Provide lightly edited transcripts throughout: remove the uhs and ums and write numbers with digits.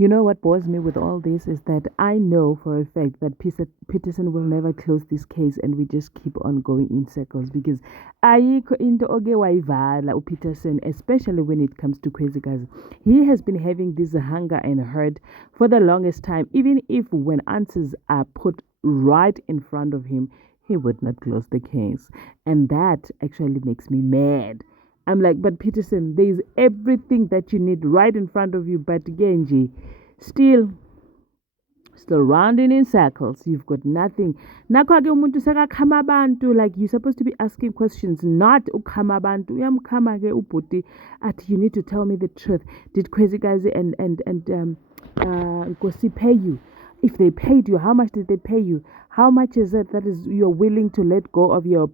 You know what bores me with all this is that I know for a fact that Peterson will never close this case and we just keep on going in circles because ayikho into oke wayivala uPeterson, especially when it comes to Kwezikazi. He has been having this hunger and hurt for the longest time, even if when answers are put right in front of him, he would not close the case. And that actually makes me mad. I'm like, but Peterson, there's everything that you need right in front of you, but Genji, still, still rounding in circles. You've got nothing. Nakho-ke umuntu sekakhama abantu, like you're supposed to be asking questions, not ukhama abantu. Uyamkhama-ke ubhuti athi, you need to tell me the truth. Did Kwezikazi and Nkosi pay you? If they paid you, how much did they pay you? How much is it that is you're willing to let go of your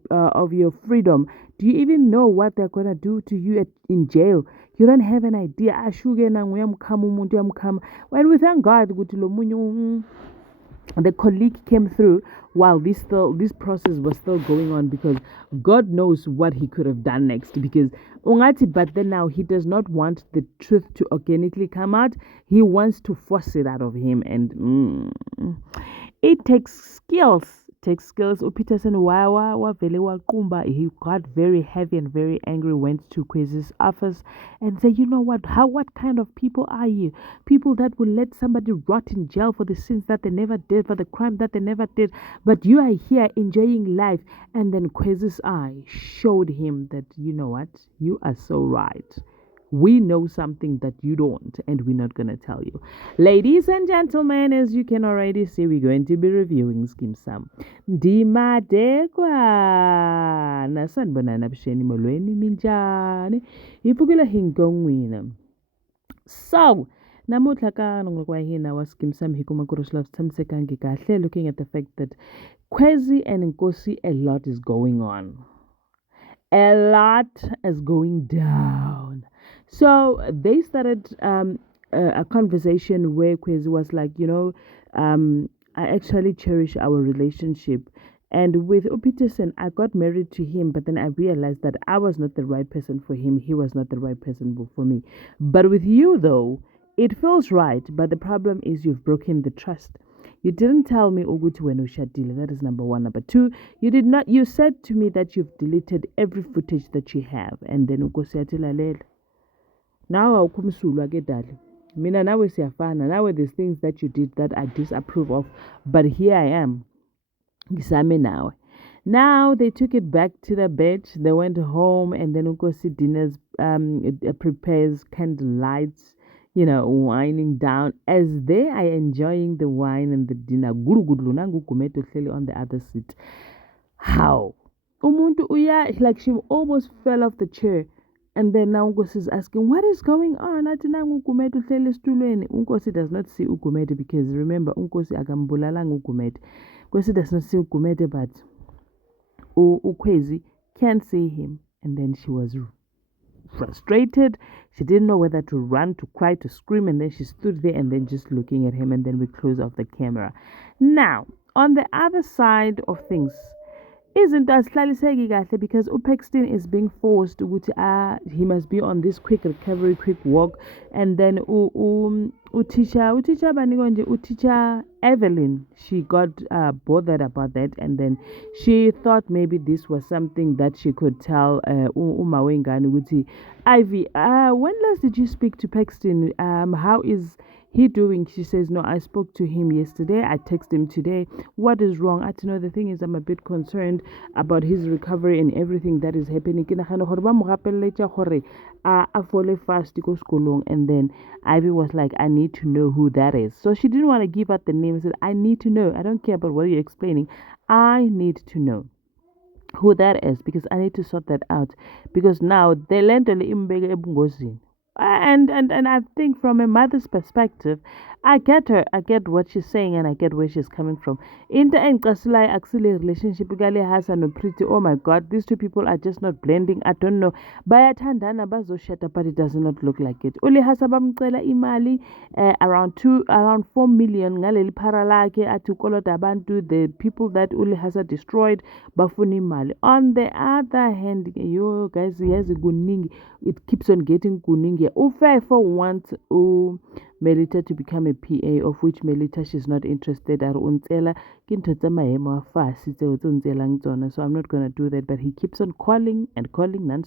freedom? Do you even know what they're gonna do to you in jail? You don't have an idea. Ashuke na uyamkhama umuntu uyamkhama. When we thank God ukuthi lo munye the colleague came through while this process was still going on because God knows what he could have done next because ungati, but then now he does not want the truth to organically come out. He wants to force it out of him and it takes skills. Takes skills. Upeterson wa vele waqumba. He got very heavy and very angry, went to Quiz's office and said, you know what kind of people are you? People that will let somebody rot in jail for the sins that they never did, for the crime that they never did. But you are here enjoying life. And then Quiz's eye showed him that, you know what? You are so right. We know something that you don't, and we're not going to tell you. Ladies and gentlemen, as you can already see, we're going to be reviewing Skim Sam. Ndimadekwa nasanibonani abusheni molweni minjani ipfukile hingongwina. So namutlha ka nongo kwa hina wa Skim Sam hi kuma ku ri swi tshamisekangi kahle, looking at the fact that Kwezi and Nkosi, a lot is going on. A lot is going down. So they started a conversation where Kwezi was like, I actually cherish our relationship. And with Upeterson, I got married to him, but then I realized that I was not the right person for him. He was not the right person for me. But with you, though, it feels right. But the problem is you've broken the trust. You didn't tell me Uguti when Ushadile. That is number one. Number two, you did not. You said to me that you've deleted every footage that you have, and then Ukosiatilalele. Now I'll come dali. Mina nawe siyafana. Now there's things that you did that I disapprove of, but here I am. Ngisame nawe. Now they took it back to the bed. They went home, and then Ukosi dinners prepares candle lights, winding down as they are enjoying the wine and the dinner. Guru gudlu nangu kumeto hleli on the other seat. How? Umuntu uya, like she almost fell off the chair. And then now Unkosi is asking, what is going on? Ati nangu Ugumedu hleli esitulweni. Unkosi does not see Ugumedu because remember, Unkosi akambulalanga Ugumedu. Unkosi does not see Ugumedu, but Ukwezi can't see him. And then she was frustrated. She didn't know whether to run, to cry, to scream. And then she stood there and then just looking at him. And then we close off the camera. Now, on the other side of things, isn't asihlaliseki kahle because uPaxton is being forced ukuthi he must be on this quick recovery, quick walk, and then uteacher bani konje, uteacher Evelyn, she got bothered about that, and then she thought maybe this was something that she could tell uma wengane ukuthi Ivy, when last did you speak to Paxton? How is he doing? She says, no, I spoke to him yesterday. I texted him today. What is wrong? I know the thing is I'm a bit concerned about his recovery and everything that is happening. And then Ivy was like, I need to know who that is. So she didn't want to give out the name. She said, I need to know. I don't care about what you're explaining. I need to know who that is because I need to sort that out. Because now they learned and I think from a mother's perspective, I get her. I get what she's saying and I get where she's coming from. In the end, actually relationship Hassan and Pretty. Oh my God, these two people are just not blending. I don't know. Bayathandana bazoshata, but it does not look like it. Uli hasa bamcela imali around 4 million ngaleli phara lakhe athi ukoloda abantu, the people that Uli hasa destroyed bafuna imali. On the other hand, yo guys, yazi kuningi, it keeps on getting kuningi okay, Ufefo wants Melita to become a PA, of which Melita she's not interested. Are untela kinto tsa maemo a fatshe tseo tse o ntselang tsona. So I'm not gonna do that. But he keeps on calling and calling non